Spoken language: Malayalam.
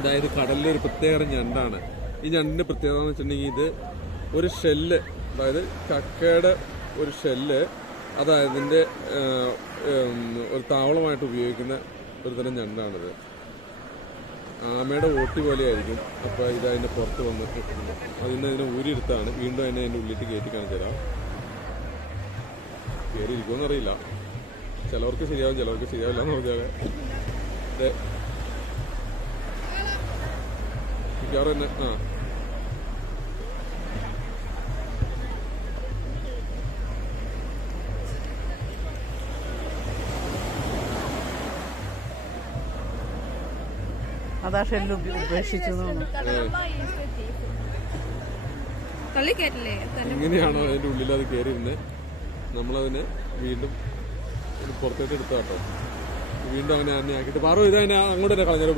അതായത് കടലിലെ ഒരു പ്രത്യേക ഞണ്ടാണ്. ഈ ഞണ്ടിന്റെ പ്രത്യേകത എന്ന് വെച്ചിട്ടുണ്ടെങ്കിൽ ഇത് ഒരു ഷെല്ല്, അതായത് കക്കയുടെ ഒരു ഷെല്ല്, അതായത് ഇതിന്റെ ഒരു താവളമായിട്ട് ഉപയോഗിക്കുന്ന ഒരു തരം ഞണ്ടാണിത്. ആമയുടെ ഓട്ടി പോലെയായിരിക്കും. അപ്പോൾ ഇത് അതിന്റെ പുറത്ത് വന്ന് അതിനെ ഊരിയെടുത്താണ് വീണ്ടും അതിനെ അതിന്റെ ഉള്ളിട്ട് കയറ്റി കാണിച്ചു തരാം. കയറി ഇരിക്കുമെന്ന് അറിയില്ല, ചിലവർക്ക് ശരിയാവും ചിലവർക്ക് ശരിയാവില്ല എന്ന് പറഞ്ഞാൽ മിക്കവാറും തന്നെ അതാ ഷെല്ല് ഉപേക്ഷിച്ചു. ഇങ്ങനെയാണോ അതിന്റെ ഉള്ളിൽ അത് കയറിയിരുന്നത്? നമ്മളതിനെ വീണ്ടും പുറത്തേക്ക് എടുത്താട്ടോ, വീണ്ടും അങ്ങനെ തന്നെ ആക്കിയിട്ട് പാറു ഇതതിനെ അങ്ങോട്ട് തന്നെ കളഞ്ഞാലോ.